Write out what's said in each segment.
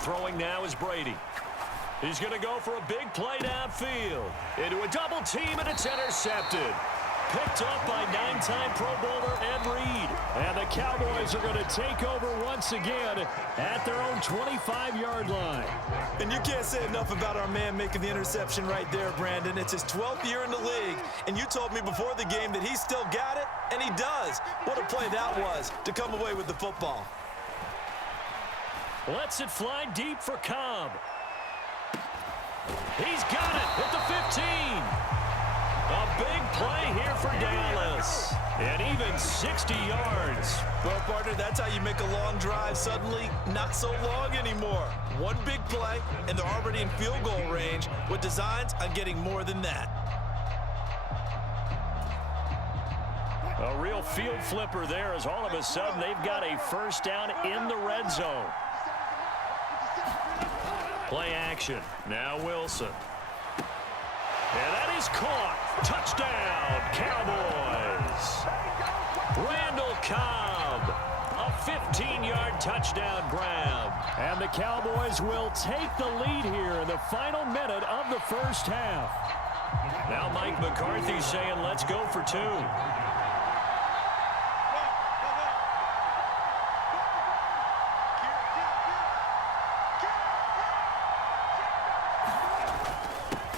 Throwing now is Brady. He's going to go for a big play downfield. Into a double team, and it's intercepted. Picked up by 9-time Pro Bowler Ed Reed. And the Cowboys are going to take over once again at their own 25-yard line. And you can't say enough about our man making the interception right there, Brandon. It's his 12th year in the league, and you told me before the game that he still got it, and he does. What a play that was to come away with the football. Lets it fly deep for Cobb. He's got it at the 15. A big play here for Dallas. And even 60 yards. Well, partner, that's how you make a long drive suddenly not so long anymore. One big play, and they're already in field goal range with designs on getting more than that. A real field flipper there, as all of a sudden they've got a first down in the red zone. Play action. Now Wilson. And that is caught. Touchdown, Cowboys. Randall Cobb. A 15-yard touchdown grab. And the Cowboys will take the lead here in the final minute of the first half. Now Mike McCarthy saying, let's go for two.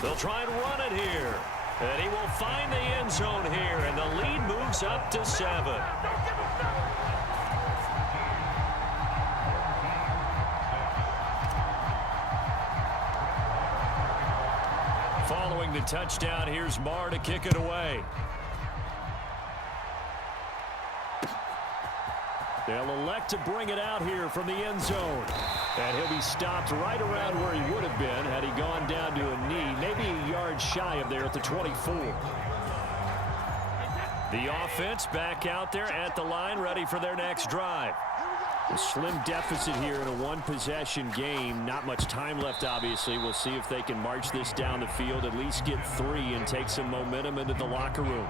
They'll try and run it here. And he will find the end zone here. And the lead moves up to 7. Following the touchdown, here's Marr to kick it away. They'll elect to bring it out here from the end zone. And he'll be stopped right around where he would have been had he gone down to a knee, maybe a yard shy of there at the 24. The offense back out there at the line, ready for their next drive. A slim deficit here in a one-possession game. Not much time left, obviously. We'll see if they can march this down the field, at least get 3 and take some momentum into the locker room.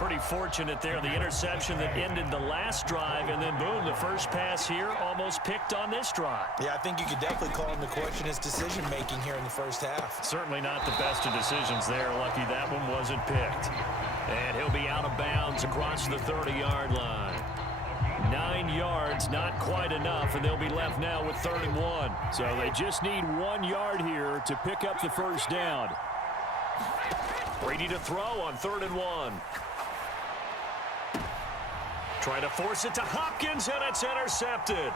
Pretty fortunate there, the interception that ended the last drive, and then boom, the first pass here almost picked on this drive. Yeah, I think you could definitely call into question his decision-making here in the first half. Certainly not the best of decisions there. Lucky that one wasn't picked. And he'll be out of bounds across the 30-yard line. 9 yards, not quite enough, and they'll be left now with 3rd and 1. So they just need 1 yard here to pick up the first down. Brady to throw on 3rd and 1. Trying to force it to Hopkins, and it's intercepted.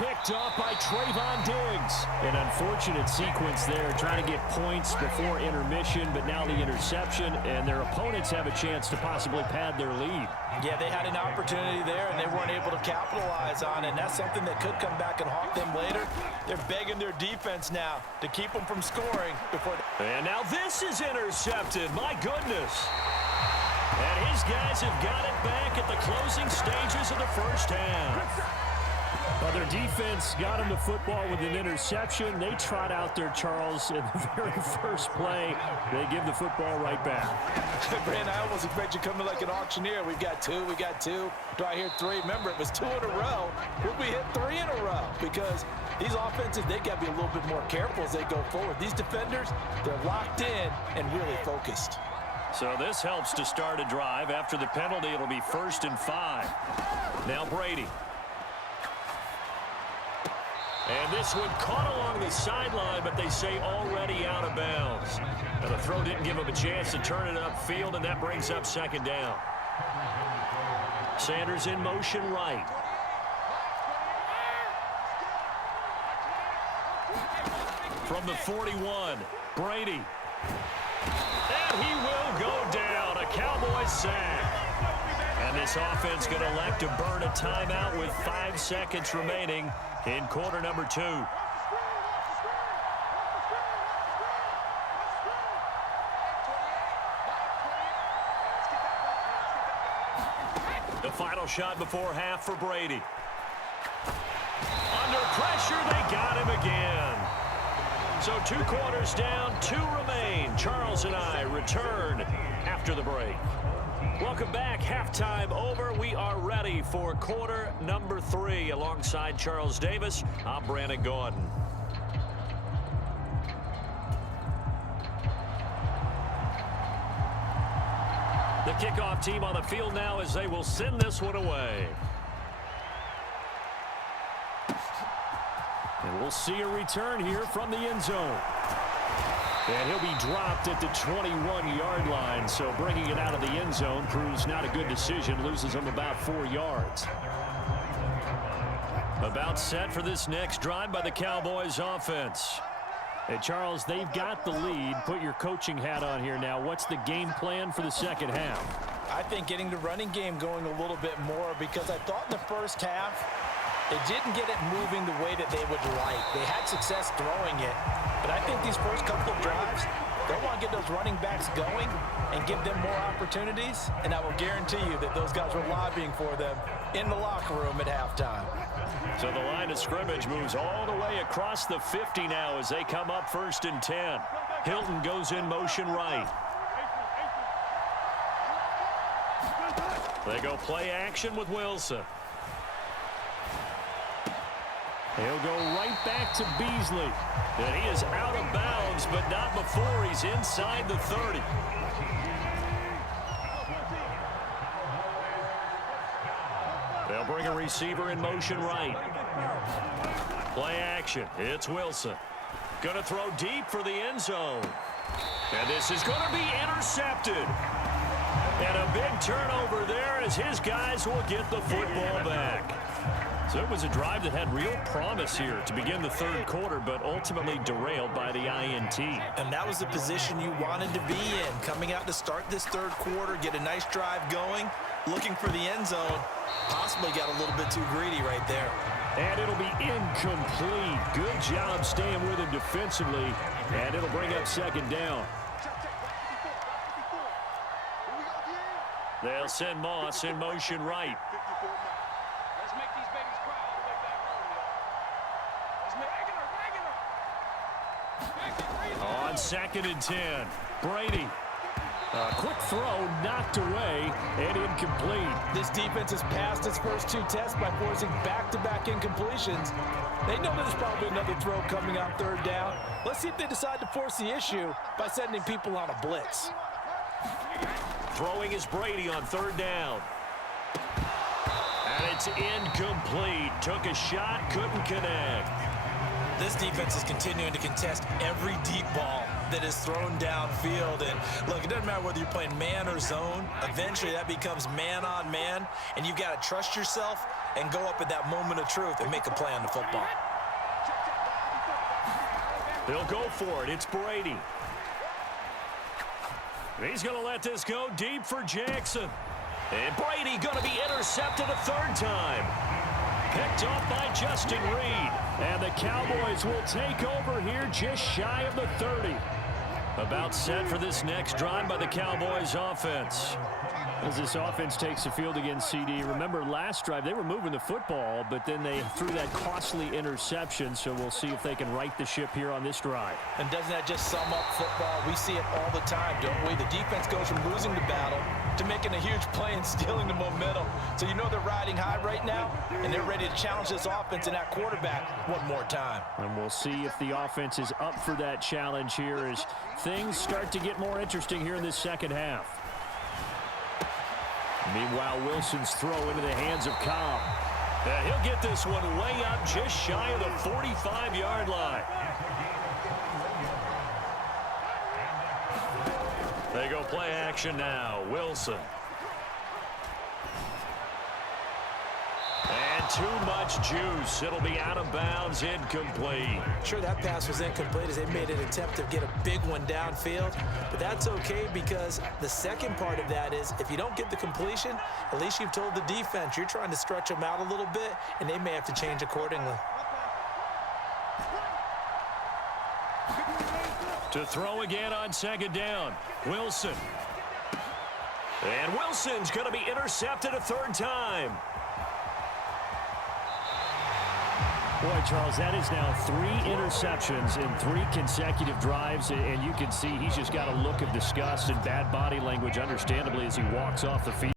Picked up by Trayvon Diggs. An unfortunate sequence there, trying to get points before intermission, but now the interception, and their opponents have a chance to possibly pad their lead. Yeah, they had an opportunity there, and they weren't able to capitalize on it, and that's something that could come back and haunt them later. They're begging their defense now to keep them from scoring before. And now this is intercepted. My goodness. And his guys have got it back at the closing stages of the first half. Well, their defense got him the football with an interception. They trot out there, Charles, in the very first play. They give the football right back. Brandon, I almost expect you coming like an auctioneer. We've got 2, we got 2. Do I hear 3? Remember, it was 2 in a row. Will we hit 3 in a row? Because these offenses, they got to be a little bit more careful as they go forward. These defenders, they're locked in and really focused. So this helps to start a drive. After the penalty, it'll be 1st and 5. Now Brady. And this one caught along the sideline, but they say already out of bounds. Now the throw didn't give him a chance to turn it upfield, and that brings up 2nd down. Sanders in motion right. From the 41, Brady. And he will go down. A Cowboys sack. And this offense going to elect to burn a timeout with 5 seconds remaining in quarter number 2. The final shot before half for Brady. Under pressure, they got him again. So 2 quarters down, 2 remain. Charles and I return after the break. Welcome back. Halftime over. We are ready for quarter number 3. Alongside Charles Davis, I'm Brandon Gordon. The kickoff team on the field now as they will send this one away. And we'll see a return here from the end zone. And he'll be dropped at the 21-yard line, so bringing it out of the end zone proves not a good decision, loses him about 4 yards. About set for this next drive by the Cowboys offense. And Charles, they've got the lead. Put your coaching hat on here now. What's the game plan for the second half? I think getting the running game going a little bit more, because I thought in the first half they didn't get it moving the way that they would like. They had success throwing it, but I think these first couple of drives, they want to get those running backs going and give them more opportunities, and I will guarantee you that those guys were lobbying for them in the locker room at halftime. So the line of scrimmage moves all the way across the 50 now as they come up 1st and 10. Hilton goes in motion right. They go play action with Wilson. He'll go right back to Beasley. And he is out of bounds, but not before he's inside the 30. They'll bring a receiver in motion right. Play action. It's Wilson. Going to throw deep for the end zone. And this is going to be intercepted. And a big turnover there as his guys will get the football back. So it was a drive that had real promise here to begin the third quarter, but ultimately derailed by the INT. And that was the position you wanted to be in, coming out to start this third quarter, get a nice drive going, looking for the end zone. Possibly got a little bit too greedy right there. And it'll be incomplete. Good job staying with him defensively, and it'll bring up second down. They'll send Moss in motion right. On 2nd and 10, Brady. A quick throw knocked away and incomplete. This defense has passed its first 2 tests by forcing back-to-back incompletions. They know there's probably another throw coming on 3rd down. Let's see if they decide to force the issue by sending people on a blitz. Throwing is Brady on 3rd down. And it's incomplete. Took a shot, couldn't connect. This defense is continuing to contest every deep ball that is thrown downfield. And look, it doesn't matter whether you're playing man or zone. Eventually that becomes man on man, and you've got to trust yourself and go up at that moment of truth and make a play on the football. They'll go for it. It's Brady. He's going to let this go deep for Jackson. And Brady going to be intercepted a 3rd time. Picked off by Justin Reed. And the Cowboys will take over here just shy of the 30. About set for this next drive by the Cowboys offense. As this offense takes the field against CD. Remember last drive they were moving the football, but then they threw that costly interception. So we'll see if they can right the ship here on this drive. And doesn't that just sum up football? We see it all the time, don't we? The defense goes from losing the battle to making a huge play and stealing the momentum. So you know they're riding high right now, and they're ready to challenge this offense and that quarterback one more time. And we'll see if the offense is up for that challenge here as things start to get more interesting here in this second half. Meanwhile, Wilson's throw into the hands of Cobb. He'll get this one way up just shy of the 45-yard line. They go play action now. Wilson. And too much juice. It'll be out of bounds, incomplete. Sure, that pass was incomplete as they made an attempt to get a big one downfield. But that's okay because the second part of that is if you don't get the completion, at least you've told the defense you're trying to stretch them out a little bit, and they may have to change accordingly. To throw again on 2nd down. Wilson. And Wilson's going to be intercepted a 3rd time. Boy, Charles, that is now 3 interceptions in 3 consecutive drives, and you can see he's just got a look of disgust and bad body language, understandably, as he walks off the field.